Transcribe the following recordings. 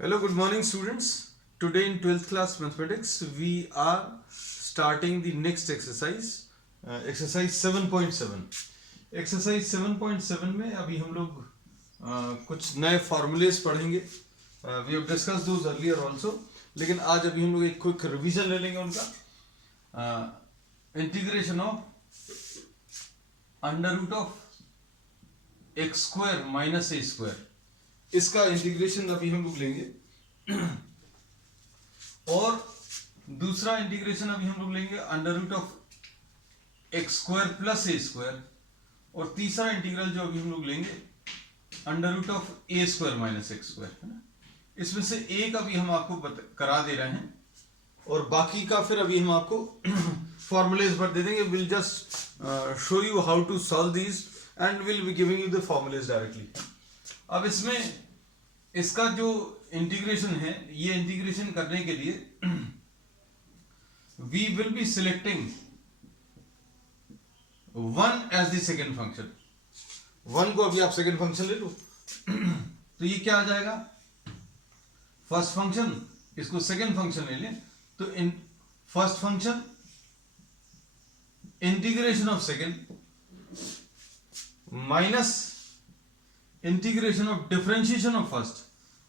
Hello, good morning, students. Today in 12th class mathematics, we are starting the next exercise, exercise 7.7. Exercise 7.7 में अभी हम लोग कुछ नए formulas पढ़ेंगे. We have discussed those earlier also. लेकिन आज अभी हम लोग एक quick revision ले लेंगे उनका. Integration of under root of x square minus a square. इसका इंटीग्रेशन अभी हम लोग लेंगे और दूसरा इंटीग्रेशन अभी हम लोग लेंगे under root of x square plus a square और तीसरा इंटीग्रल जो अभी हम लोग लेंगे under root of a square minus x square है ना. इसमें से एक अभी हम आपको करा दे रहे हैं और बाकी का फिर अभी हम आपको फॉर्मूलेज भर दे देंगे. Will just show you how to solve these and will be giving you the formulae directly. अब इसमें इसका जो इंटीग्रेशन है, ये इंटीग्रेशन करने के लिए we will be selecting one as the second function. One को अभी आप सेकेंड फंक्शन ले लो तो ये क्या आ जाएगा, फर्स्ट फंक्शन, इसको सेकेंड फंक्शन ले लें तो इन first function integration of second minus integration of differentiation of first,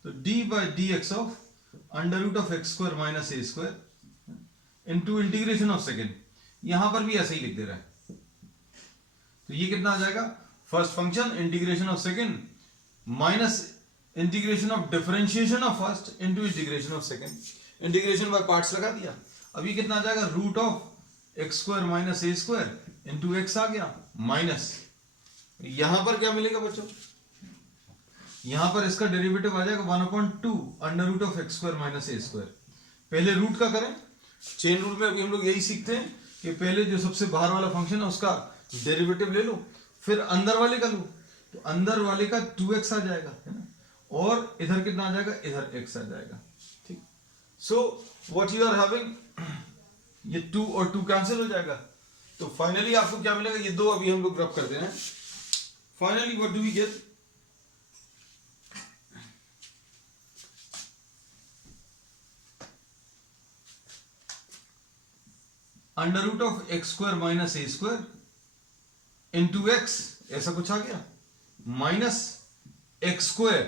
तो d by dx of under root of x square minus a square into integration of second. यहां पर भी ऐसे ही लिख दे रहा है तो ये कितना आ जाएगा, first function integration of second minus integration of differentiation of first into integration of second. Integration by parts लगा दिया. अब ये कितना आ जाएगा, root of x square minus a square into x आ गया माइनस, यहां पर क्या मिलेगा बच्चों, यहां पर इसका डेरिवेटिव आ जाएगा 1/2 under root of x square minus a square. पहले रूट का करें, चेन रूल में अभी हम लोग यही सीखते हैं कि पहले जो सबसे बाहर वाला फंक्शन है उसका डेरिवेटिव ले लो, फिर अंदर वाले का लो, तो अंदर वाले का 2x आ जाएगा है ना, और इधर कितना आ जाएगा, इधर x आ जाएगा. ठीक, so what you are having, ये 2 और 2 कैंसिल हो जाएगा तो फाइनली आपको क्या मिलेगा, ये दो अभी हम लोग रब करते हैं. Finally what do we get, under root of x square minus a square into x, ऐसा कुछ आ गया, minus x square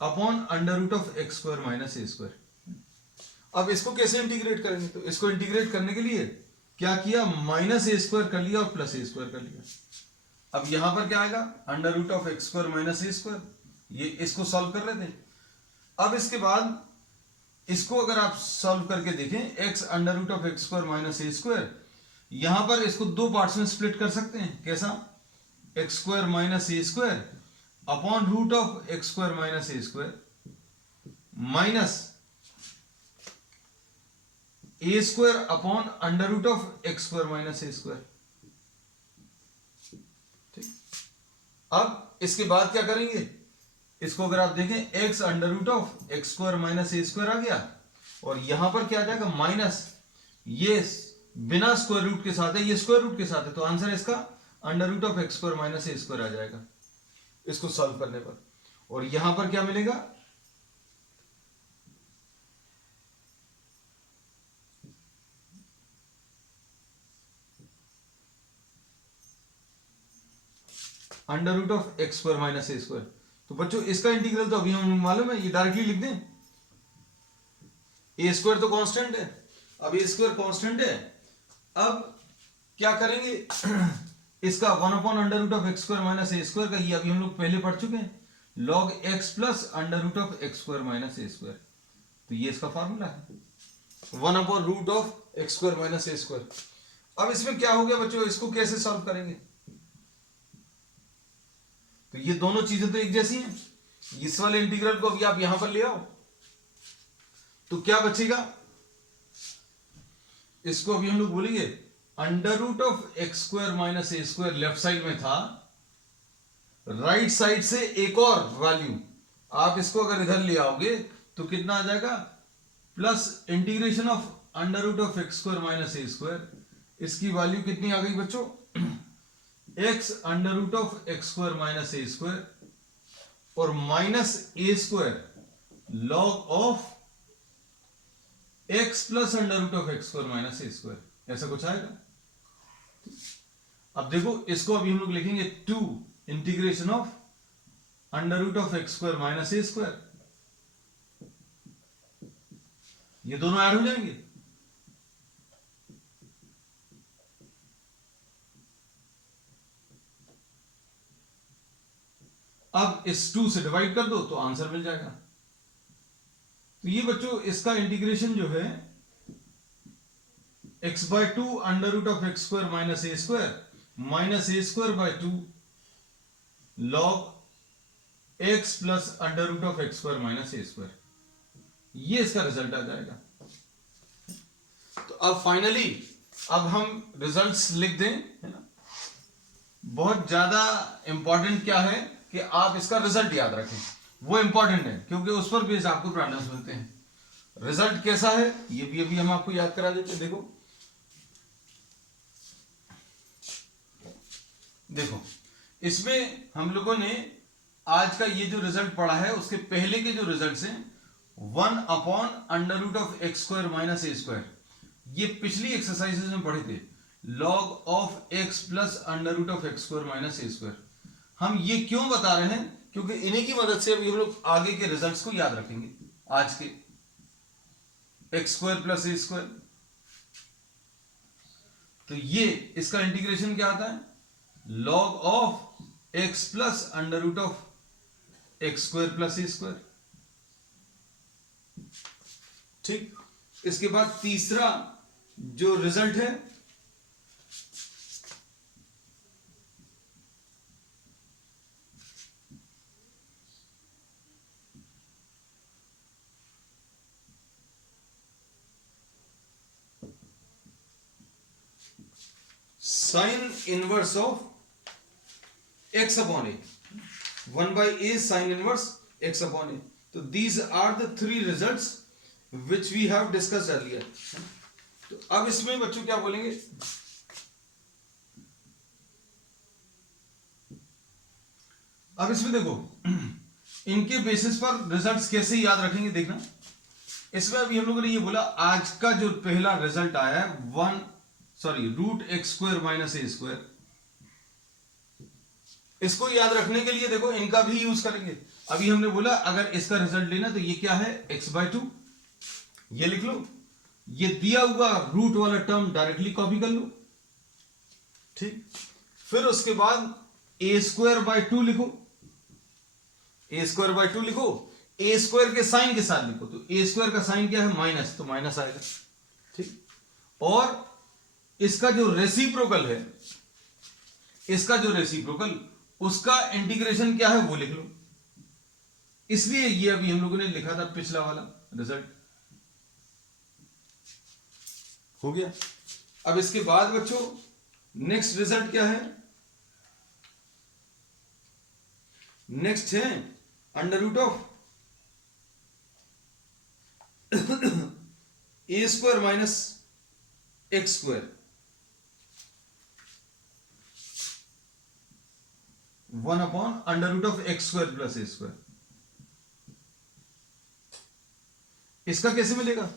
upon under root of x square minus a square. अब इसको कैसे इंटीग्रेट करेंगे, तो इसको इंटीग्रेट करने के लिए क्या किया, माइनस ए स्क्वायर कर लिया और प्लस ए स्क्वायर कर लिया. अब यहां पर क्या आएगा, under root of x square minus a square, ये इसको सॉल्व कर रहे थे. अब इसके बाद इसको अगर आप सॉल्व करके देखें, x under root of x square minus a square, यहां पर इसको दो पार्ट्स में स्प्लिट कर सकते हैं. कैसा, x square minus a square upon root of x square minus a square minus a square upon under root of x square minus a square. ठीक, अब इसके बाद क्या करेंगे, इसको अगर आप देखें, x under root of x square minus a square आ गया और यहां पर क्या आ जाएगा, माइनस, ये बिना स्क्वायर रूट के साथ है, ये स्क्वायर रूट के साथ है, तो आंसर इसका under root of x square minus a square आ जाएगा इसको सॉल्व करने पर. और यहां पर क्या मिलेगा, under root of x square minus a square. तो बच्चों इसका इंटीग्रल तो अभी हमें मालूम है, ये डायरेक्टली लिख दें, ए स्क्वायर तो कांस्टेंट है, अब ए स्क्वायर कांस्टेंट है. अब क्या करेंगे, इसका 1 under root of x square minus a square का, ये अभी हम लोग पहले पढ़ चुके हैं, log x plus under root of x square minus a square, तो ये इसका फॉर्मूला है 1 root of x square minus a square. अब इसमें क्या हो गया बच्चों, इसको कैसे सॉल्व करेंगे, तो ये दोनों चीजें तो एक जैसी हैं. इस वाले इंटीग्रल को अभी आप यहां पर ले आओ तो क्या बचेगा, इसको अभी हम लोग बोलेंगे under root of x square minus a square left side में था, राइट साइड से एक और वैल्यू आप इसको अगर इधर ले आओगे तो कितना आ जाएगा, plus integration of under root of x square minus a square, इसकी वैल्यू कितनी आ गई बच्चों, x under root of x square minus a square और minus a square log of x plus under root of x square minus a square, ऐसा कुछ आएगा। अब देखो इसको अभी हम लोग लिखेंगे 2 integration of under root of x square minus a square, ये दोनों ऐड हो जाएंगे। अब इस 2 से डिवाइड कर दो तो आंसर मिल जाएगा। तो ये बच्चों इसका इंटीग्रेशन जो है x by 2 under root of x square minus a square by 2 log x plus under root of x square minus a square, ये इसका रिजल्ट आ जाएगा। तो अब फाइनली अब हम रिजल्ट्स लिख दें, है ना। बहुत ज्यादा इंपॉर्टेंट क्या है कि आप इसका रिजल्ट याद रखें, वो इंपॉर्टेंट है क्योंकि उस पर भी आपको प्रॉब्लम्स मिलते हैं। रिजल्ट कैसा है ये भी अभी हम आपको याद करा देते हैं। देखो इसमें हम लोगों ने आज का ये जो रिजल्ट पढ़ा है उसके पहले के जो रिजल्ट्स हैं 1 upon under root of x square minus a square, ये पिछली एक्सरसाइजेज में पढ़े थे। Log of x plus under root of x square minus a square, हम ये क्यों बता रहे हैं क्योंकि इन्हीं की मदद से अभी हम लोग आगे के रिजल्ट्स को याद रखेंगे। आज के x square plus a square, तो ये इसका इंटीग्रेशन क्या आता है, log of x plus under root of x square plus a square. ठीक, इसके बाद तीसरा जो रिजल्ट है sine inverse of x upon a, 1 by a sine inverse x upon a. तो these are the 3 results which we have discussed earlier. तो अब इसमें बच्चों क्या बोलेंगे, अब इसमें देखो इनके बेसिस पर रिजल्ट्स कैसे याद रखेंगे देखना। इसमें अभी हम लोगों ने ये बोला आज का जो पहला रिजल्ट आया है root x square minus a square, इसको याद रखने के लिए देखो इनका भी यूज करेंगे। अभी हमने बोला अगर इसका रिजल्ट लेना तो ये क्या है x बाय 2, ये लिख लो, ये दिया हुआ रूट वाला टर्म डायरेक्टली कॉपी कर लो। ठीक, फिर उसके बाद ए स्क्वायर बाय 2 लिखो, ए स्क्वायर बाय 2 लिखो, ए स्क्वायर के साइन के साथ लिखो। तो ए स्क्वायर का साइन क्या है माइनस, तो माइनस आएगा। ठीक, और इसका जो रेसिप्रोकल है, इसका जो रेसिप्रोकल उसका इंटीग्रेशन क्या है वो लिख लो। इसलिए ये अभी हम लोगों ने लिखा था पिछला वाला रिजल्ट हो गया। अब इसके बाद बच्चों नेक्स्ट रिजल्ट क्या है, नेक्स्ट है under root of a square minus x square, 1 upon under root of x square plus a square. इसका कैसे मिलेगा,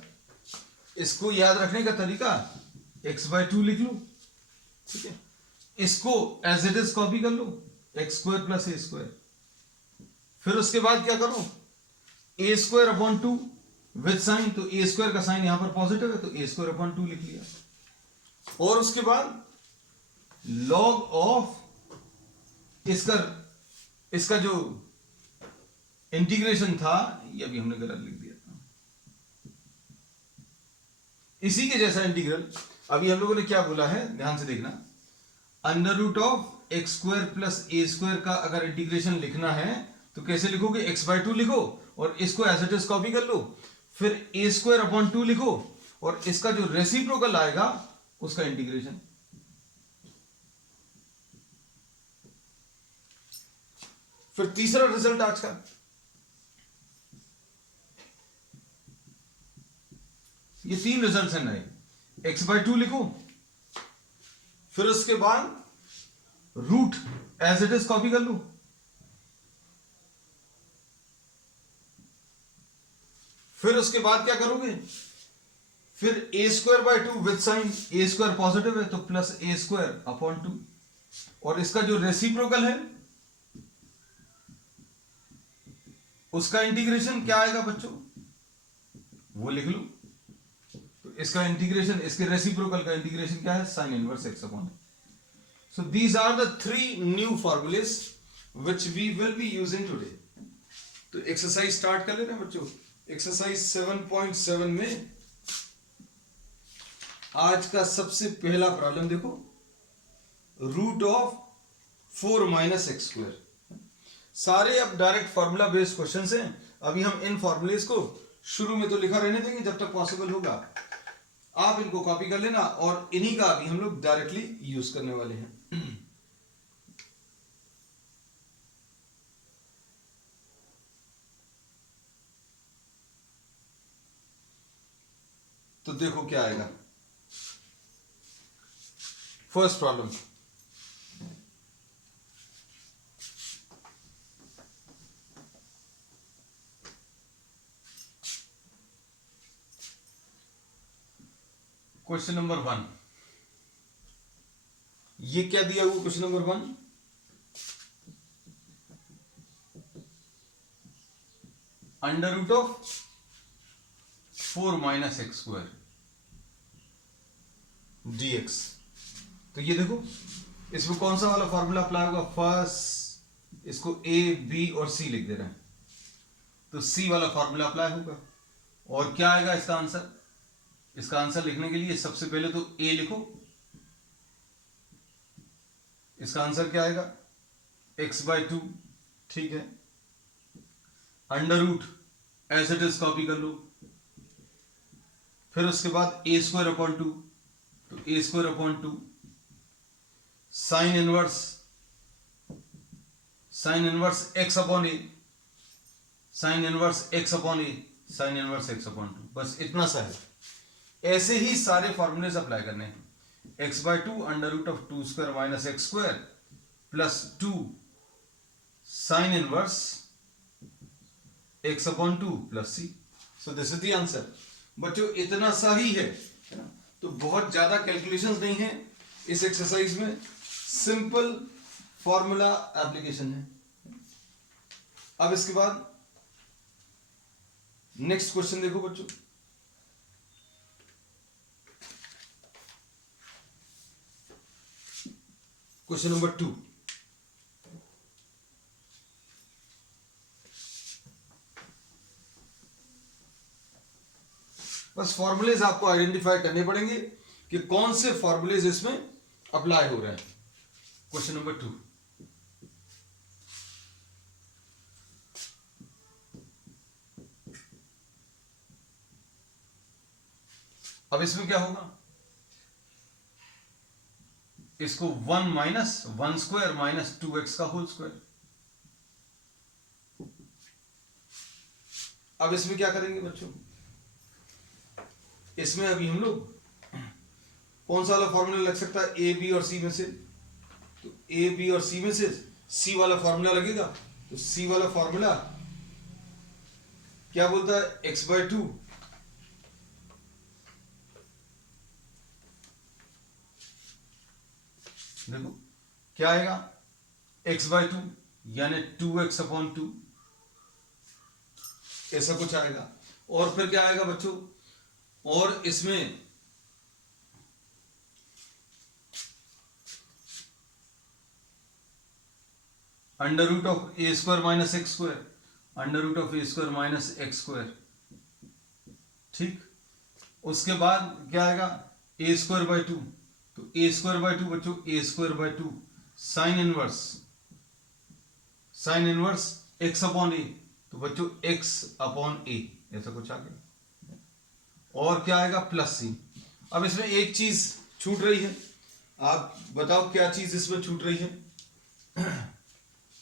इसको याद रखने का तरीका x बाय 2 लिख लो। ठीक है, इसको एज इट इज कॉपी कर लो, x square plus a square. फिर उसके बाद क्या करो, ए स्क्वायर अपॉन 2 विद साइन, तो ए स्क्वायर का साइन यहां पर पॉजिटिव है तो ए स्क्वायर अपॉन 2 लिख लिया। और उसके बाद लॉग ऑफ इसका जो इंटीग्रेशन था ये अभी हमने गलत लिख दिया था, इसी के जैसा इंटीग्रल अभी हम लोगों ने क्या बोला है ध्यान से देखना, under root of x square plus a square का अगर इंटीग्रेशन लिखना है तो कैसे लिखोगे, एक्स बाय 2 लिखो और इसको एज इट इज कॉपी कर लो, फिर ए स्क्वायर अपॉन 2 लिखो और इसका जो रेसिप्रोकल आएगा उसका इंटीग्रेशन। फिर तीसरा रिजल्ट आज का, ये 3 रिजल्ट हैं नए, एक्स बाय 2 लिखो, फिर उसके बाद root as it is copy कर लो, फिर उसके बाद क्या करोगे, फिर a square by two with sine, a square positive है तो plus a square upon two, और इसका जो रेसिप्रोकल है उसका इंटीग्रेशन क्या आएगा बच्चों, वो लिख लो। तो इसका इंटीग्रेशन, इसके रेसिप्रोकल का इंटीग्रेशन क्या है, sine inverse x upon. So these are the three new formulae which we will be using today. तो एक्सरसाइज स्टार्ट कर लेते हैं बच्चों। एक्सरसाइज 7.7 में आज का सबसे पहला प्रॉब्लम देखो, root of 4 minus x square. सारे अब डायरेक्ट फॉर्मूला बेस्ड क्वेश्चंस हैं। अभी हम इन फॉर्मूलेस को शुरू में तो लिखा रहने देंगे जब तक पॉसिबल होगा, आप इनको कॉपी कर लेना और इन्हीं का अभी हम लोग डायरेक्टली यूज करने वाले हैं। तो देखो क्या आएगा। First problem, question number 1। ये क्या दिया हुआ क्वेश्चन number 1, under root of 4 minus x square dx। तो ये देखो इसमें कौन सा वाला फॉर्मूला अप्लाई होगा, फर्स्ट इसको a b और c लिख दे रहे हैं, तो c वाला फॉर्मूला अप्लाई होगा। और क्या आएगा इसका आंसर, इसका आंसर लिखने के लिए सबसे पहले तो a लिखो। इसका आंसर क्या आएगा, x/2, ठीक है। Under root as it is copy कर लो, फिर उसके बाद a स्क्वायर अपॉन 2, तो a square upon 2, sine inverse x upon a, sign inverse x upon a, sign inverse x upon 2, बस इतना सा है। ऐसे ही सारे फॉर्मूलेस अप्लाई करने हैं। x/2 under root of 2 square minus x square plus 2 sine inverse x upon 2 plus c। So this is the answer. बच्चों इतना सा ही है ना, तो बहुत ज्यादा कैलकुलेशंस नहीं है इस एक्सरसाइज में, सिंपल फॉर्मूला एप्लीकेशन है। अब इसके बाद नेक्स्ट क्वेश्चन देखो बच्चों। क्वेश्चन नंबर 2, बस फॉर्मूलेज आपको आइडेंटिफाई करने पड़ेंगे कि कौन से फॉर्मूलेज इसमें अप्लाई हो रहे हैं। क्वेश्चन नंबर 2, अब इसमें क्या होगा, इसको 1 माइनस 1 स्क्वायर माइनस 2x का होल स्क्वायर। अब इसमें क्या करेंगे बच्चों, इसमें अभी हम लोग कौन सा वाला फॉर्मूला लग सकता है, ए बी और सी में से। तो ए बी और सी में से सी वाला फॉर्मूला लगेगा। तो सी वाला फॉर्मूला क्या बोलता है, x/2 देखो क्या आएगा, x/2 यानी 2x अपॉन 2, ऐसा कुछ आएगा। और फिर क्या आएगा बच्चों, और इसमें under root of a square minus x square, under root of a square minus x square, ठीक। उसके बाद क्या आएगा, ए स्क्वायर बाय 2, तो ए स्क्वायर बाय 2 बच्चों, a square by 2 sine inverse x upon a, तो बच्चों एक्स अपॉन ए, ऐसा कुछ आ गया। और क्या आएगा, प्लस सी। अब इसमें एक चीज छूट रही है, आप बताओ क्या चीज इसमें छूट रही है,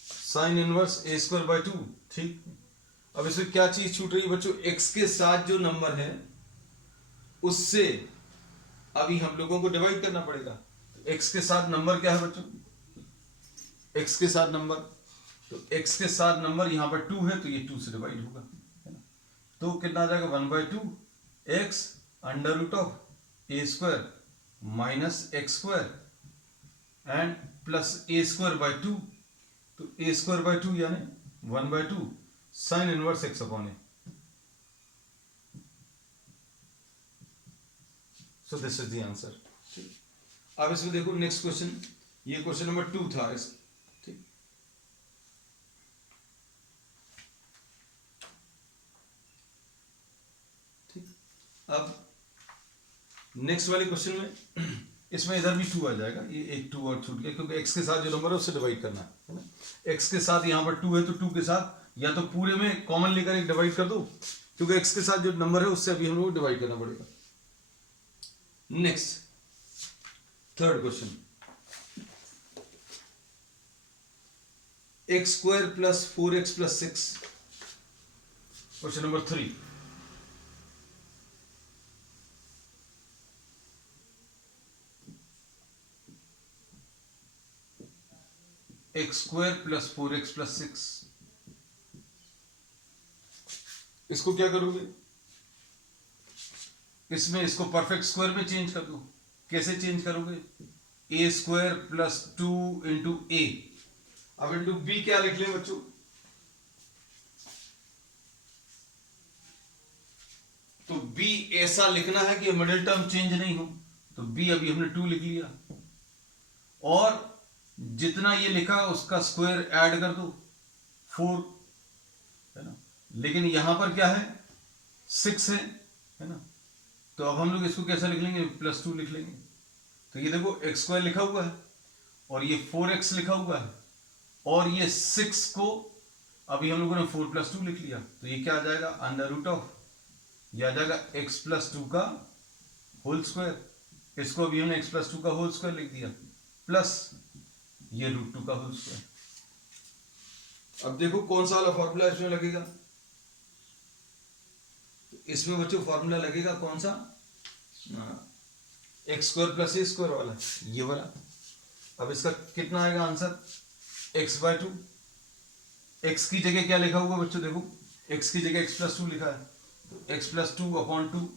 sine inverse A square by 2, ठीक। अब इसमें क्या चीज छूट रही है बच्चों, एक्स के साथ जो नंबर है उससे अभी हम लोगों को डिवाइड करना पड़ेगा। तो x के साथ नंबर क्या है बच्चों, x के साथ नंबर, तो x के साथ नंबर यहां पर 2 है तो ये 2 से डिवाइड होगा, है ना। तो कितना आ जाएगा 1/2 x under root of a square minus x square and plus a square by 2, तो ए स्क्वायर बाय 2 यानी 1/2 sine inverse x upon a. So this is the answer. अब इसमें देखो नेक्स्ट क्वेश्चन, ये क्वेश्चन नंबर 2 था इस, ठीक। ठीक, अब नेक्स्ट वाले क्वेश्चन में इसमें इधर भी 2 आ जाएगा, ये एक 2 और छूट गया क्योंकि x के साथ जो नंबर है उससे डिवाइड करना है ना। x के साथ यहाँ पर 2 है तो 2 के साथ या तो पूरे में कॉमन लेकर एक डिवाइड कर दो, क्योंकि x के साथ जो नंबर है उससे अभी हम लोग को डिवाइड करना पड़ेगा। Next third question, x square plus 4x plus 6, question number 3। X square plus 4x plus 6, इसको क्या करोगे, इसमें इसको परफेक्ट स्क्वायर में चेंज कर दो। कैसे चेंज करोगे, ए स्क्वायर प्लस 2 इंटू ए, अब इंटू बी क्या लिख लें बच्चों, तो बी ऐसा लिखना है कि मिडिल टर्म चेंज नहीं हो, तो बी अभी हमने 2 लिख लिया, और जितना ये लिखा उसका स्क्वायर ऐड कर दो 4, है ना। लेकिन यहां पर क्या है 6 है ना, तो अब हम लोग इसको कैसा लिख लेंगे, +2 लिख लेंगे। तो ये देखो एक्स स्क्वायर लिखा हुआ है और ये 4x लिखा हुआ है, और ये 6 को अभी हम लोगों ने 4 + 2 लिख लिया, तो ये क्या आ जाएगा अंडर रूट ऑफ, ये आ जाएगा x + 2 का होल स्क्वायर, इसको अभी हमने x + 2 का होल स्क्वायर लिख दिया, प्लस ये √2 का होल स्क्वायर। अब देखो कौन सा वाला फॉर्मूला इसमें लगेगा, तो इसमें बच्चों फॉर्मूला लगेगा कौन सा, x² + a² वाला, ये वाला। अब इसका कितना आएगा आंसर, x/2, x की जगह क्या लिखा हुआ बच्चों, देखो x की जगह x + 2 लिखा है, तो x + 2/2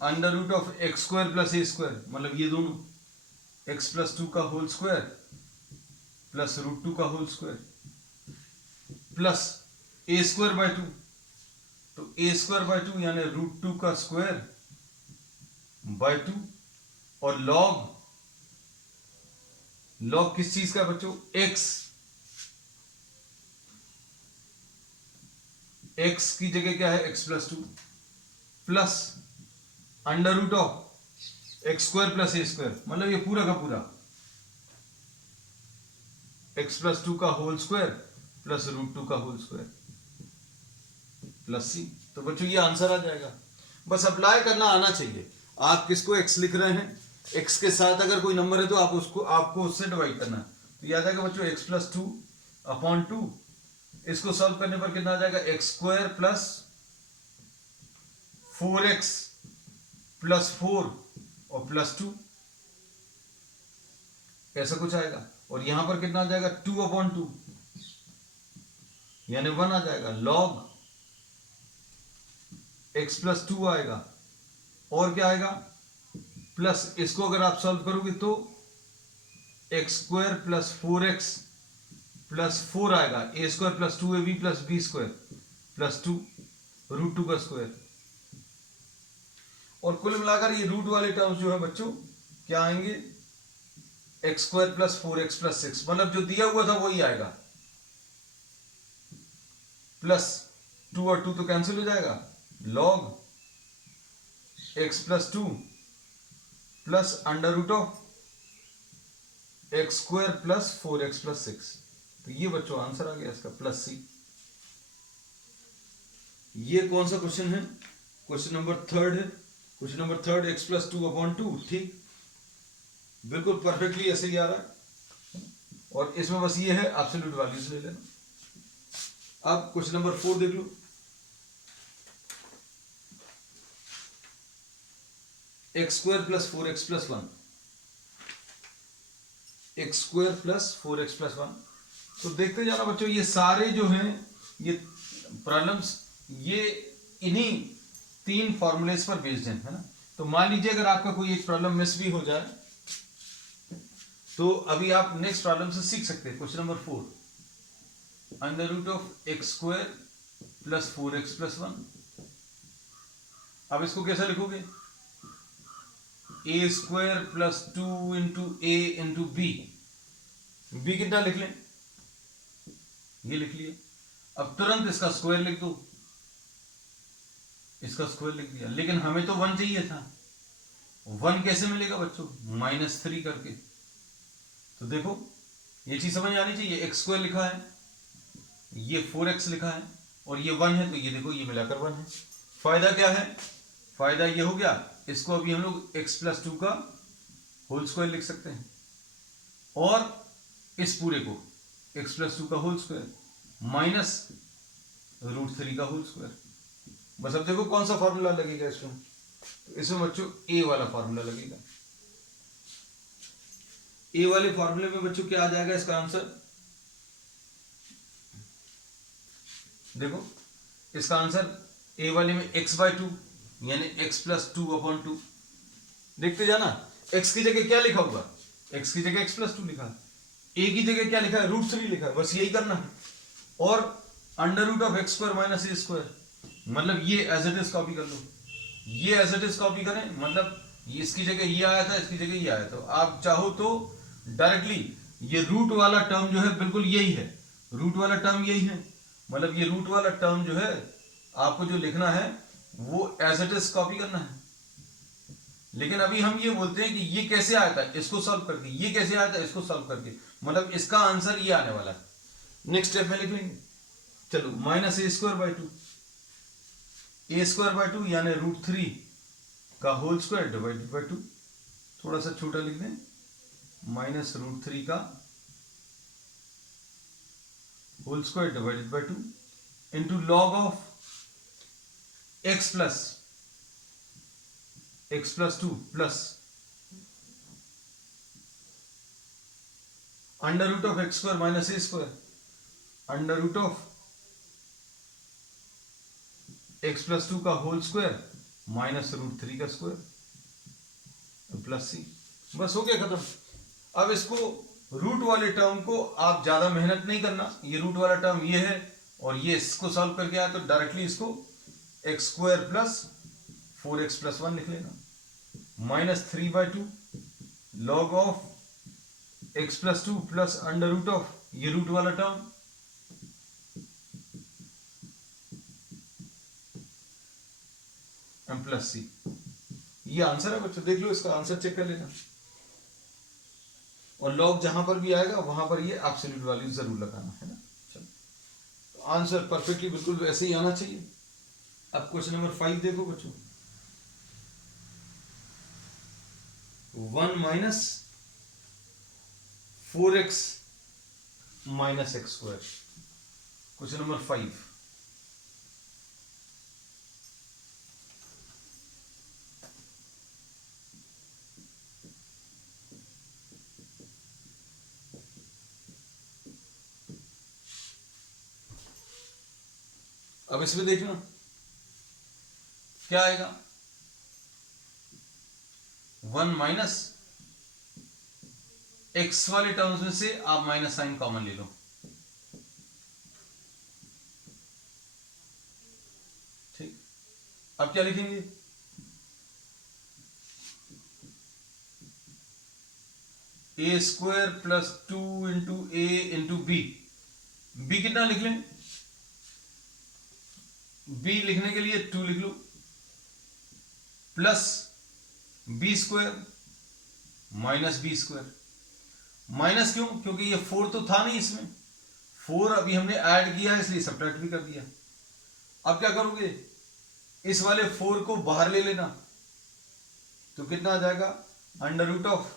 under root of x² + a², मतलब ये दोनों x + 2 का होल स्क्वायर प्लस √2 का होल स्क्वायर प्लस a²/2, तो a²/2 यानी √2 का स्क्वायर बाय 2, और लॉग किस चीज का बच्चों, x की जगह क्या है x + 2 plus under root of x² + a², मतलब ये पूरा का पूरा x + 2 का होल स्क्वायर प्लस √2 का होल स्क्वायर प्लस c। तो बच्चों ये आंसर आ जाएगा, बस अप्लाई करना आना चाहिए। आप किसको x लिख रहे हैं, x के साथ अगर कोई नंबर है तो आपको उससे डिवाइड करना है, तो ये आ जाएगा बच्चों x + 2/2, इसको सॉल्व करने पर कितना आ जाएगा, x² + 4x + 4 और +2, ऐसा कुछ आएगा, और यहां पर कितना आ जाएगा 2/2 यानी 1 आ जाएगा, लॉग x + 2 आएगा, और क्या आएगा प्लस, इसको अगर आप सॉल्व करोगे तो x² + 4x + 4 आएगा, a² + 2ab + b² + 2 √2 का स्क्वायर, और कुल मिलाकर ये रूट वाले टर्म्स जो है बच्चों क्या आएंगे, x² + 4x + 6, मतलब जो दिया हुआ था वही आएगा, प्लस 2 और 2 तो कैंसिल हो जाएगा, log x + 2 plus under root of x² + 4x + 6, तो ये बच्चों आंसर आ गया इसका प्लस c। ये कौन सा क्वेश्चन है, क्वेश्चन नंबर 3 है, क्वेश्चन नंबर 3 x + 2/2, ठीक, बिल्कुल परफेक्टली ऐसे ही आ रहा है, और इसमें बस ये है एब्सोल्यूट वैल्यूज ले लेना। अब क्वेश्चन नंबर 4 देख लो, x² + 4x + 1, x² + 4x + 1, तो देखते जाना बच्चों, ये सारे जो हैं ये प्रॉब्लम्स ये इन्हीं 3 फॉर्मूलेस पर बेस्ड है ना। तो मान लीजिए अगर आपका कोई एक प्रॉब्लम मिस भी हो जाए तो अभी आप नेक्स्ट प्रॉब्लम से सीख सकते हैं। Question number 4, under root of x square plus 4x plus 1। अब इसको कैसा लिखोगे? A square plus 2 into a into b. B कितना लिख लें? ये लिख लिए। अब तुरंत इसका स्क्वायर लिख दो। इसका स्क्वायर लिख दिया, लेकिन हमें तो 1 चाहिए था। 1 कैसे मिलेगा बच्चों? -3 करके। तो देखो ये चीज समझ आनी चाहिए। एक्स स्क्वायर लिखा है, ये 4x लिखा है और ये 1 है, तो ये देखो ये मिलाकर 1 है। फायदा क्या है? फायदा ये हो गया, इसको अभी हम लोग x प्लस 2 का होल स्क्वायर लिख सकते हैं और इस पूरे को x प्लस 2 का होल स्क्वायर माइनस √3 का होल स्क्वायर। बस अब देखो कौन सा फॉर्मूला लगेगा इसमें। तो इसमें बच्चों a वाला फॉर्मूला लगेगा। ए वाले फॉर्मूले में बच्चों क्या आ जाएगा इसका आंसर? देखो इसका आंसर ए वाले में x/2 यानी x प्लस 2/2। देखते जाना, x की जगह क्या लिखा हुआ? x की जगह x प्लस 2 लिखा है, a की जगह क्या लिखा है? √3 लिखा है। बस यही करना है। और under root of x square minus a square, मतलब ये एज इट इज कॉपी कर लो। ये एज इट इज कॉपी करें, मतलब इसकी जगह ये आया था, इसकी जगह ये आया था। आप चाहो तो डायरेक्टली ये रूट वाला टर्म जो है बिल्कुल यही है, रूट वाला टर्म यही है, मतलब ये रूट वाला टर्म जो है आपको जो लिखना है वो एज इट इज कॉपी करना है। लेकिन अभी हम ये बोलते हैं कि ये कैसे आया था, इसको सॉल्व करके, ये कैसे आया था, इसको सॉल्व करके, मतलब इसका आंसर ये आने वाला है। नेक्स्ट स्टेप में लिख लेंगे। चलो -a² a² 2 यानी √3 का होल स्क्वायर डिवाइडेड बाई 2। थोड़ा सा छोटा लिख दें, -√3 का whole square divided by 2 into log of x plus 2 plus under root of x square minus a square, under root of x plus 2 का होल स्क्वायर माइनस √3 का स्क्वायर प्लस c। बस हो गया खत्म। अब इसको रूट वाले टर्म को आप ज्यादा मेहनत नहीं करना, ये रूट वाला टर्म ये है और ये इसको सॉल्व करके आया, तो डायरेक्टली इसको x² प्लस 4x प्लस 1 लिख लेना, -3/2 log of x plus 2 plus under root of ये रूट वाला टर्म प्लस c। ये आंसर है बच्चों, देख लो इसका आंसर चेक कर लेना। और लॉग जहां पर भी आएगा वहां पर ये एब्सोल्यूट वैल्यू जरूर लगाना है ना। चलो तो आंसर परफेक्टली बिल्कुल वैसे ही आना चाहिए। अब क्वेश्चन नंबर 5 देखो बच्चों, 1 minus 4x minus x square. Question number 5, अब इसमें देखना क्या आएगा। 1 माइनस एक्स वाले टर्म्स में से आप माइनस साइन कॉमन ले लो, ठीक। अब क्या लिखेंगे? a² plus 2 into a into b. B कितना लिख लें? b लिखने के लिए 2 लिख लो plus b² minus b²। Minus क्यों? क्योंकि ये 4 तो था नहीं इसमें, 4 अभी हमने ऐड किया इसलिए सब्ट्रैक्ट भी कर दिया। अब क्या करोगे? इस वाले 4 को बाहर ले लेना, तो कितना आ जाएगा? अंडर रूट ऑफ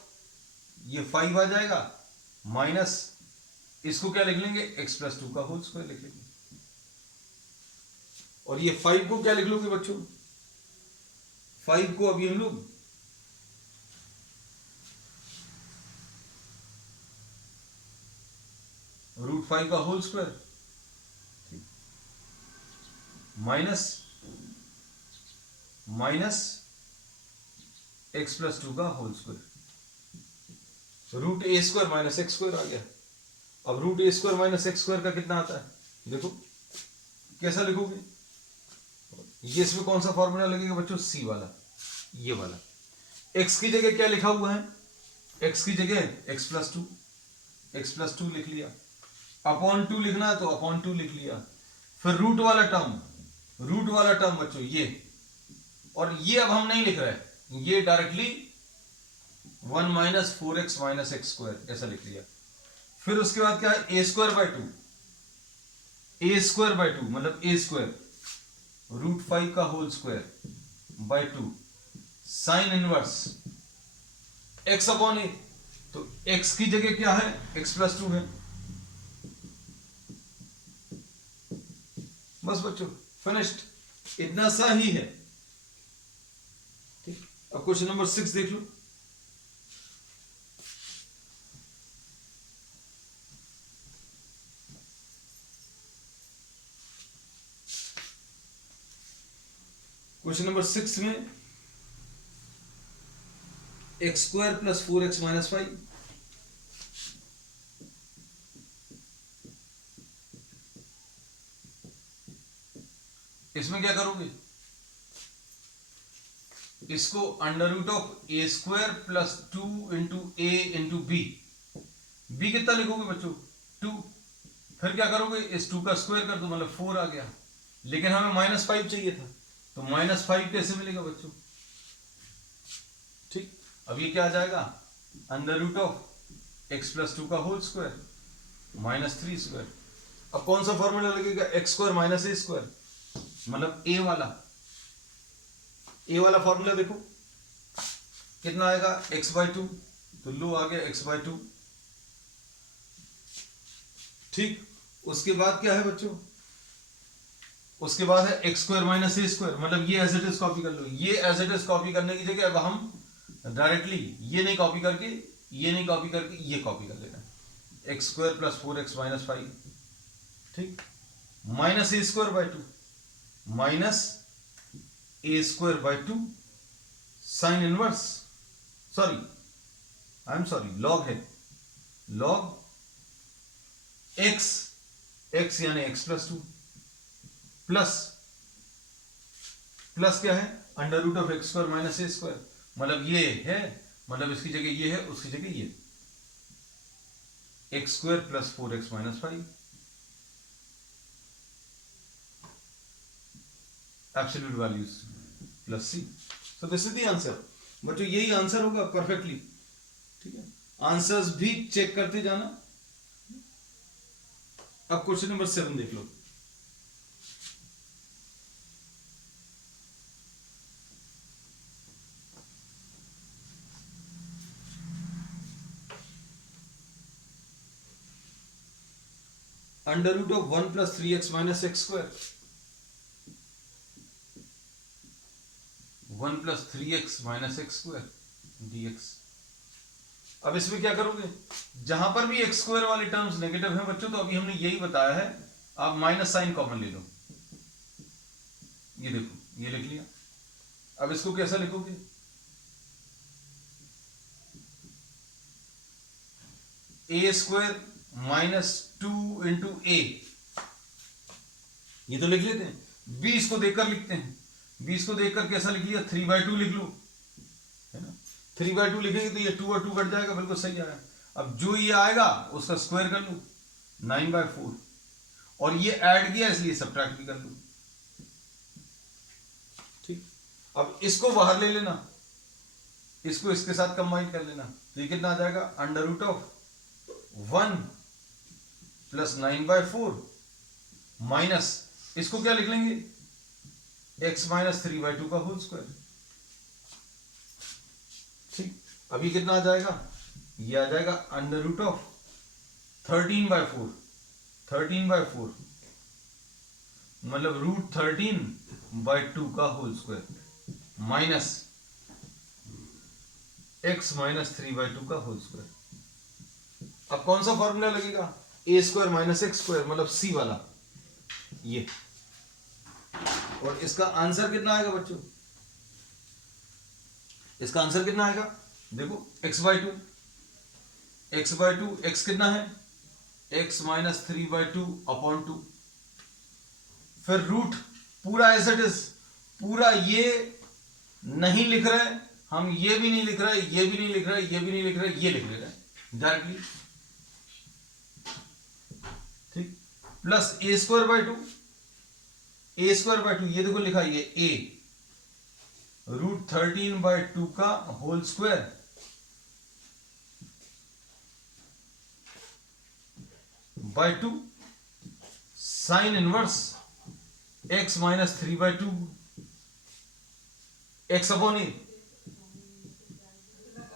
ये 5 आ जाएगा माइनस इसको क्या लिख लेंगे? x प्लस 2 का होल स्क्वायर लिख लेंगे। और ये 5 को क्या लिख लोगे बच्चों? 5 को अभी हम लोग √5 का whole square minus x plus two का whole square, root a square minus x square आ गया। अब root a square minus x square का कितना आता है, देखो कैसा लिखोगे, ये इसमें कौन सा फॉर्मूला लगेगा बच्चों, सी वाला, ये वाला। एक्स की जगह क्या लिखा हुआ है, एक्स की जगह एक्स प्लस टू लिख लिया, अपॉन टू लिखना है तो अपॉन टू लिख लिया, फिर रूट वाला टर्म बच्चों ये, और ये अब हम नहीं लिख रहे, ये directly 1 minus 4x minus x square ऐसा लिख लिया। फिर उसके बाद क्या है, ए स्क्वायर बाय टू मतलब ए स्क्वायर रूट 5 का whole square by 2 sine inverse x upon a, तो x की जगह क्या है, x प्लस टू है। बस बच्चों फिनिश्ड, इतना सा ही है। ठीक, अब क्वेश्चन नंबर 6 देख लो। क्वेश्चन नंबर 6 में x square plus 4x minus 5, इसमें क्या करोगे, इसको under root of a square plus 2 into a into b कितना लिखोगे बच्चों, 2। फिर क्या करोगे, इस 2 का स्क्वायर कर दो मतलब 4 आ गया, लेकिन हमें -5 चाहिए था, तो -5 कैसे मिलेगा बच्चों। ठीक, अब ये क्या आ जाएगा, under root of x plus 2 का होल स्क्वायर -3 स्क्वायर। अब कौन सा फॉर्मूला लगेगा, x square minus a square, मतलब ए वाला फॉर्मूला देखो कितना आएगा, x/2, तो लो आ गया x/2। ठीक, उसके बाद क्या है बच्चों, उसके बाद है x square minus a square, मतलब ये एज इट इज कॉपी कर लो। ये एज इट इज कॉपी करने की जगह अब हम डायरेक्टली ये नहीं कॉपी करके ये कॉपी कर लेना, x square plus 4x minus 5, ठीक, minus a square by 2 minus a square by 2 sine inverse, log है, लॉग एक्स यानी एक्स प्लस 2 प्लस क्या है, under root of x square minus a square, मतलब ये है, मतलब इसकी जगह ये है, उसकी जगह ये, x square plus 4x minus 5, absolute values plus c. So this is the answer बच्चों, यही आंसर होगा परफेक्टली। ठीक है, आंसर्स भी चेक करते जाना। अब क्वेश्चन नंबर 7 देख लो। Under root of 1 plus 3x minus x square, 1 plus 3x minus x square dx। अब इसमें क्या करोगे, जहां पर भी एक्स स्क्वायर वाली टर्म्स नेगेटिव है बच्चों, तो अभी हमने यही बताया है, आप माइनस साइन कॉमन ले लो। ये देखो, ये लिख लिया। अब इसको कैसा लिखोगे, ए स्क्वायर माइनस 2 इंटू ए, ये तो लिख लेते हैं। बी इसको देखकर लिखते हैं, बी इसको देखकर कैसा लिख लिया, 3/2 लिख लो, है ना। 3/2 लिखेंगे तो ये 2 और 2 कट जाएगा, बिल्कुल सही आएगा। अब जो ये आएगा उसका स्क्वायर कर लो, 9/4, और ये ऐड किया इसलिए सब्ट्रैक्ट भी कर लो। ठीक, अब इसको बाहर ले लेना, इसको इसके साथ कंबाइन कर लेना, तो ये कितना आ जाएगा, under root of 1 plus 9/4 minus, इसको क्या लिख लेंगे, x माइनस 3/2 का होल स्क्वायर। ठीक, अभी कितना आ जाएगा, ये आ जाएगा अंडर रूट ऑफ 13/4 मतलब रूट 13/2 का whole square minus x minus 3/2 का होल स्क्वायर। अब कौन सा फॉर्मूला लगेगा, a square minus x square, मतलब सी वाला, ये और इसका आंसर कितना आएगा बच्चों? इसका आंसर कितना आएगा? देखो x/2, x/2, x कितना है? x minus 3/2 upon 2। फिर रूट पूरा एज इट इज, पूरा ये नहीं लिख रहे हम, ये भी नहीं लिख रहे, ये भी नहीं लिख रहे, ये भी नहीं लिख रहे, ये लिख ले रहे डायरेक्टली, ठीक। प्लस a²/2, a²/2 ये देखो लिखा ये a √13/2 का whole square by 2 sine inverse x minus 3/2 x upon a,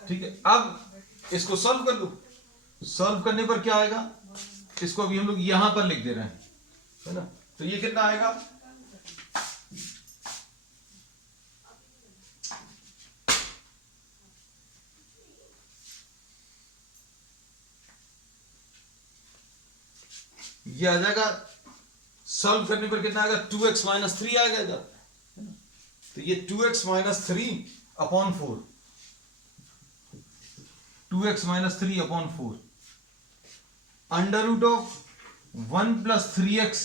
ठीक है। अब इसको सॉल्व कर दो। सॉल्व करने पर क्या आएगा? इसको अभी हम लोग यहां पर लिख दे रहे हैं, है ना। तो ये कितना आएगा? ये आ जाएगा, सॉल्व करने पर कितना आएगा? 2x माइनस 3 आ जाएगा, है ना। तो ये 2x minus 3 upon 4, 2x minus 3 upon 4 under root of 1 plus 3x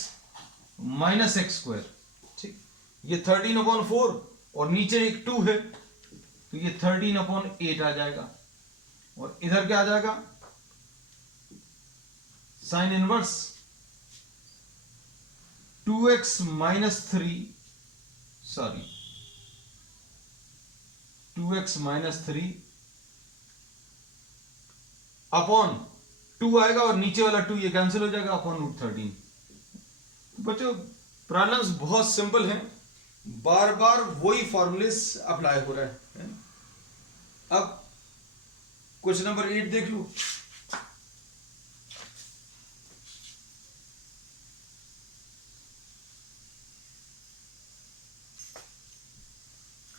minus x², ठीक। ये 13 अपॉन 4 और नीचे एक 2 है, तो ये 13 अपॉन 8 आ जाएगा। और इधर क्या आ जाएगा? Sine inverse 2x minus 3, sorry 2x minus 3 upon 2 आएगा और नीचे वाला 2 ये कैंसिल हो जाएगा अपॉन √13। बच्चों प्रॉब्लम्स बहुत सिंपल हैं, बार बार वही फॉर्मूलेस अप्लाई हो रहा है। अब क्वेश्चन नंबर 8 देख लो।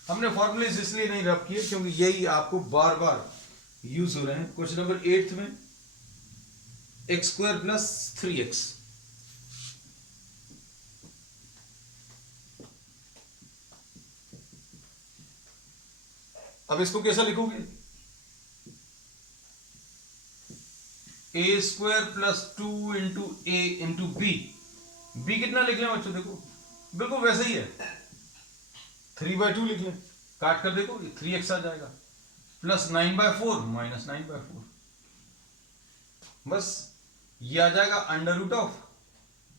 हमने फॉर्मूलेस इसलिए नहीं रब किए क्योंकि यही आपको बार बार यूज हो रहे हैं। क्वेश्चन नंबर 8 में x² प्लस 3x, अब इसको कैसा लिखोगे? a² plus 2 into a into b। b कितना लिख लें बच्चों? देखो बिल्कुल वैसे ही है, 3/2 लिख लें, काट कर देखो 3x आ जाएगा, प्लस 9/4 माइनस 9/4, बस ये आ जाएगा under root of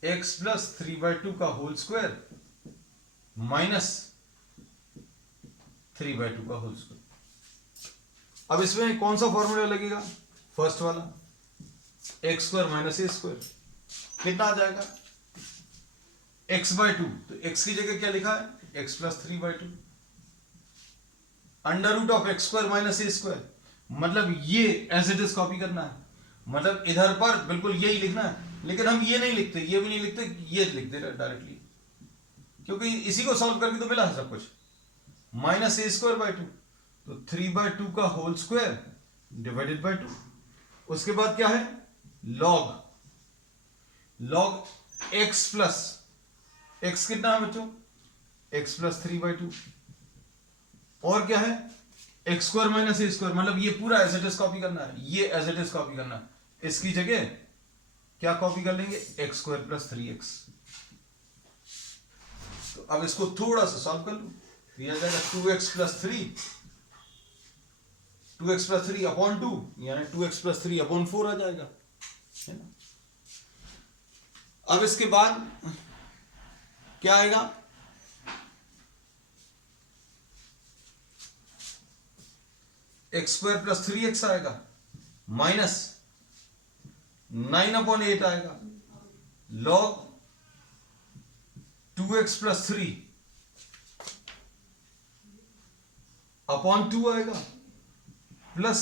x plus 3/2 का होल स्क्वायर माइनस 3/2 का होल स्क्वायर। अब इसमें कौन सा फॉर्मूला लगेगा? फर्स्ट वाला, x² माइनस a², कितना आ जाएगा? x/2, तो x की जगह क्या लिखा है? x plus 3/2 under root of x² minus a², मतलब ये एज इट इज कॉपी करना है, मतलब इधर पर बिल्कुल यही लिखना है, लेकिन हम ये नहीं लिखते, ये भी नहीं लिखते, ये लिख दे रहे डायरेक्टली, क्योंकि इसी को सॉल्व करके तो मिला है सब कुछ। माइनस a²/2, तो 3/2 का होल स्क्वायर डिवाइडेड बाय 2। उसके बाद क्या है? लॉग x प्लस, x कितना है बच्चों? x प्लस 3/2, और क्या है? x² माइनस a², मतलब ये पूरा एज इट इज कॉपी करना है, ये एज इट इज कॉपी करना है। इसकी जगह क्या कॉपी कर लेंगे? x² प्लस 3x। तो अब इसको थोड़ा सा सॉल्व कर लो, दिया जाएगा 2x प्लस 3 अपॉन 2, यानी 2x प्लस 3 अपॉन 4 आ जाएगा, है ना। अब इसके बाद क्या आएगा? x² प्लस 3x आएगा, माइनस 9/8 आएगा, लॉग 2x प्लस 3 अपॉन 2 आएगा, plus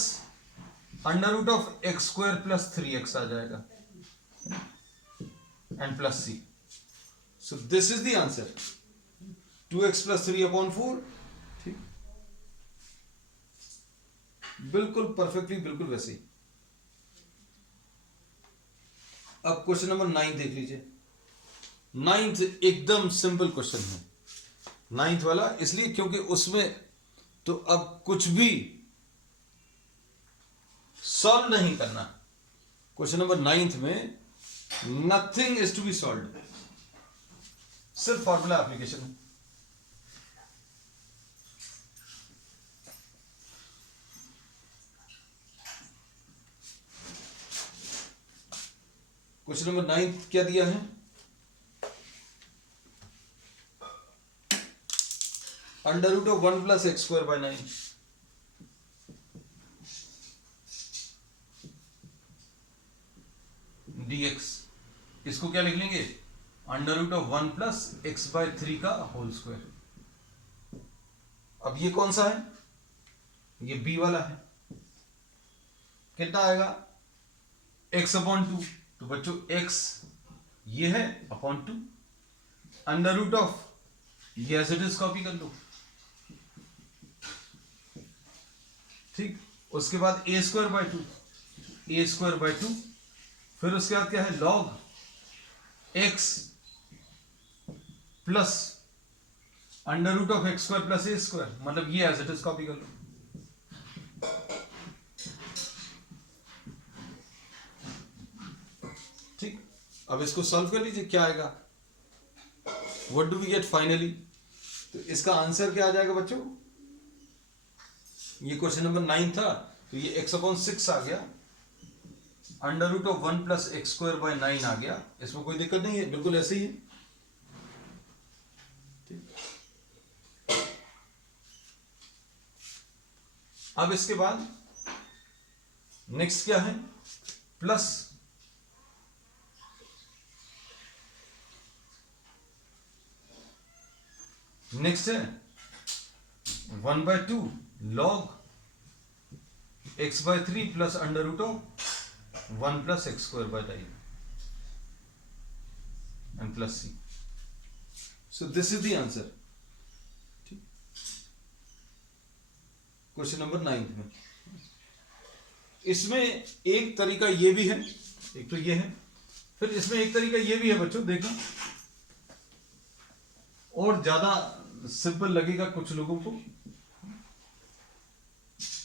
under root of x² प्लस 3x आ जाएगा, and plus c। So this is the answer, 2x plus 3 upon 4। ठीक, बिल्कुल परफेक्टली, बिल्कुल वैसे ही। अब क्वेश्चन नंबर 9 देख लीजिए। 9th एकदम सिंपल क्वेश्चन है, नाइन्थ वाला इसलिए क्योंकि उसमें तो अब कुछ भी सॉल्व नहीं करना। क्वेश्चन नंबर 9 में nothing is to be solve, सिर्फ फॉर्मूला एप्लीकेशन है। क्वेश्चन नंबर 9 क्या दिया है, under root of 1 plus x square by 9। dx, इसको क्या लिख लेंगे, under root of 1 plus x by 3 का होल स्क्वायर। अब ये कौन सा है, ये b वाला है, कितना आएगा x अपॉन 2, तो बच्चों x ये है अपॉन 2, अंडर रूट ऑफ ये एज इट इज कॉपी कर लो, ठीक। उसके बाद a square by 2, a square by 2, फिर उसके बाद क्या है log x plus under root of x square plus a square, मतलब ये एज इट इज कॉपी कर लो। ठीक, अब इसको सॉल्व कर लीजिए, क्या आएगा, what do we get finally. तो इसका आंसर क्या आ जाएगा बच्चों, ये क्वेश्चन नंबर 9 था, तो ये x अपॉन 6 आ गया, under root of 1 plus x square by 9 आ गया, इसमें कोई दिक्कत नहीं है, बिल्कुल ऐसे ही है। ठीक, अब इसके बाद नेक्स्ट क्या है, प्लस नेक्स्ट है 1/2 log x by 3 plus under root of 1 plus x square by 9 and plus c। So this is the answer. Question number 9 में इसमें एक तरीका ये भी है, एक तो ये है, फिर इसमें एक तरीका ये भी है बच्चों, देखो और ज्यादा सिंपल लगेगा कुछ लोगों को,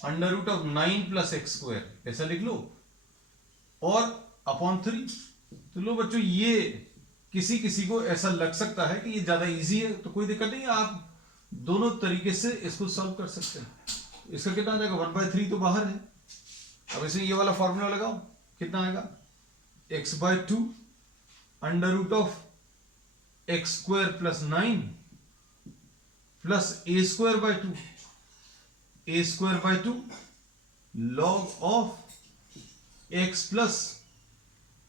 under root of 9 plus x square ऐसा लिख लो और अपॉन 3। तो लो बच्चों, ये किसी किसी को ऐसा लग सकता है कि ये ज्यादा इजी है, तो कोई दिक्कत नहीं है, आप दोनों तरीके से इसको सॉल्व कर सकते हैं। इसका कितना आ जाएगा, 1/3 तो बाहर है, अब इसे ये वाला फॉर्मूला लगाओ, कितना आएगा x/2 under root of x square plus 9 plus a square by 2, a square by 2 log of x plus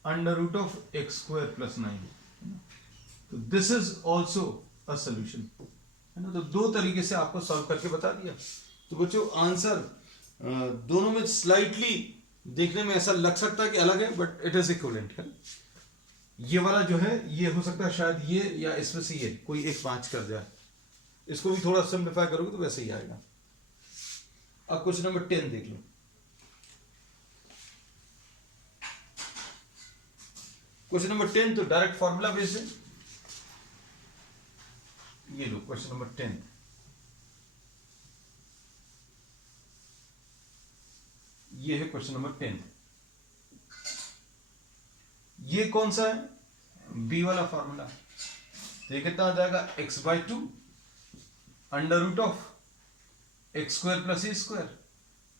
under root of x square plus 9। तो this is also a solution, है ना। तो दो तरीके से आपको सॉल्व करके बता दिया। तो बच्चों आंसर दोनों में स्लाइटली देखने में ऐसा लग सकता है कि अलग है, बट इट इज इक्विवेलेंट है। ये वाला जो है ये हो सकता है शायद ये या इसमें से ये कोई एक मैच कर जाए, इसको भी थोड़ा सिंप्लीफाई करोगे तो वैसे ही आएगा। अब क्वेश्चन नंबर 10 देख लो। क्वेश्चन नंबर 10 तो डायरेक्ट फॉर्मूला बेस्ड है, ये लो क्वेश्चन नंबर 10। ये है क्वेश्चन नंबर 10। ये कौन सा है, बी वाला फॉर्मूला। तो ये कितना आ जाएगा, x/2 under root of x square plus a square,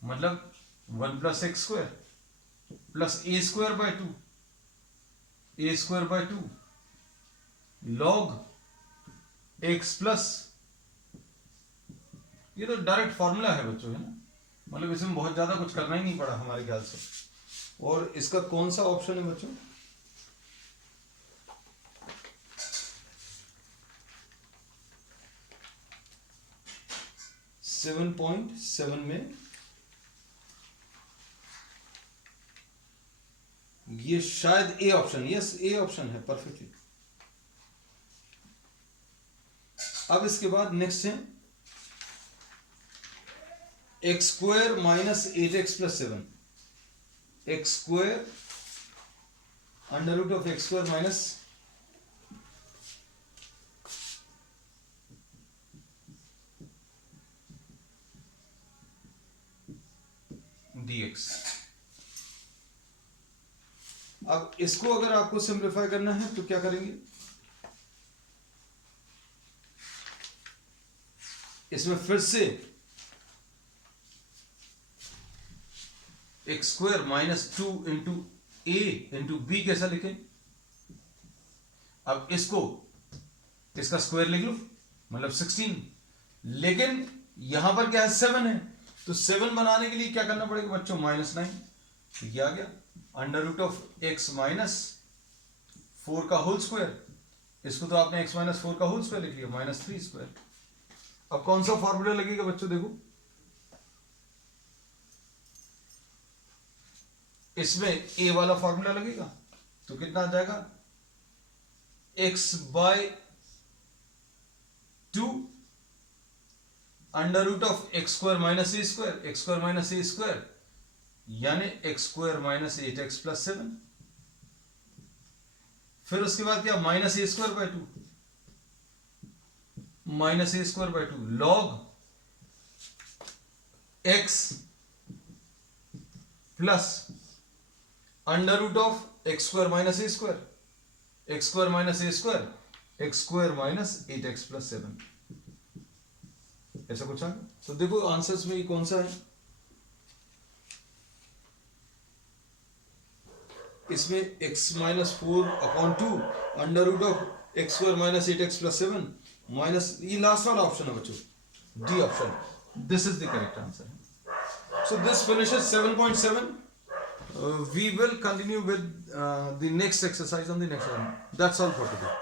मतलब 1 plus x square plus a square by 2, a square by 2 log x plus, ये तो डायरेक्ट फॉर्मूला है बच्चों, है ना, मतलब इसमें बहुत ज्यादा कुछ करना ही नहीं पड़ा हमारे ख्याल से। और इसका कौन सा ऑप्शन है बच्चों, 7.7 में ये शायद a option, yes a option है परफेक्टली। अब इसके बाद नेक्स्ट है x square minus 8x plus 7, x square under root of x square minus x। अब इसको अगर आपको सिंप्लीफाई करना है तो क्या करेंगे, इसमें फिर से x square minus 2 into a into B कैसा लिखें। अब इसको इसका स्क्वायर लिख लो, मतलब 16, लेकिन यहां पर क्या है 7 है, तो 7 बनाने के लिए क्या करना पड़ेगा बच्चों, -9। तो ये आ गया under root of x minus 4 का होल स्क्वायर, इसको तो आपने x माइनस 4 का होल स्क्वायर लिख लिया, -3 स्क्वायर। अब कौन सा फॉर्मूला लगेगा बच्चों, देखो इसमें a वाला फॉर्मूला लगेगा, तो कितना आ जाएगा, x/2 under root of x square minus a square, x square minus a square यानी x square minus 8x plus 7। फिर उसके बाद क्या, minus a square by 2, minus a square by 2 log x plus under root of x square minus a square, x square minus a square, x square minus 8x plus 7, ऐसा कुछ आ गया। तो देखो आंसर्स में ये कौन सा है, इसमें x minus 4 upon 2 under root of x square minus 8x plus 7 minus, ये लास्ट वाला ऑप्शन है बच्चों, D option, this is the correct answer. So this finishes 7.7. We will continue with the next exercise on the next one. That's all for today.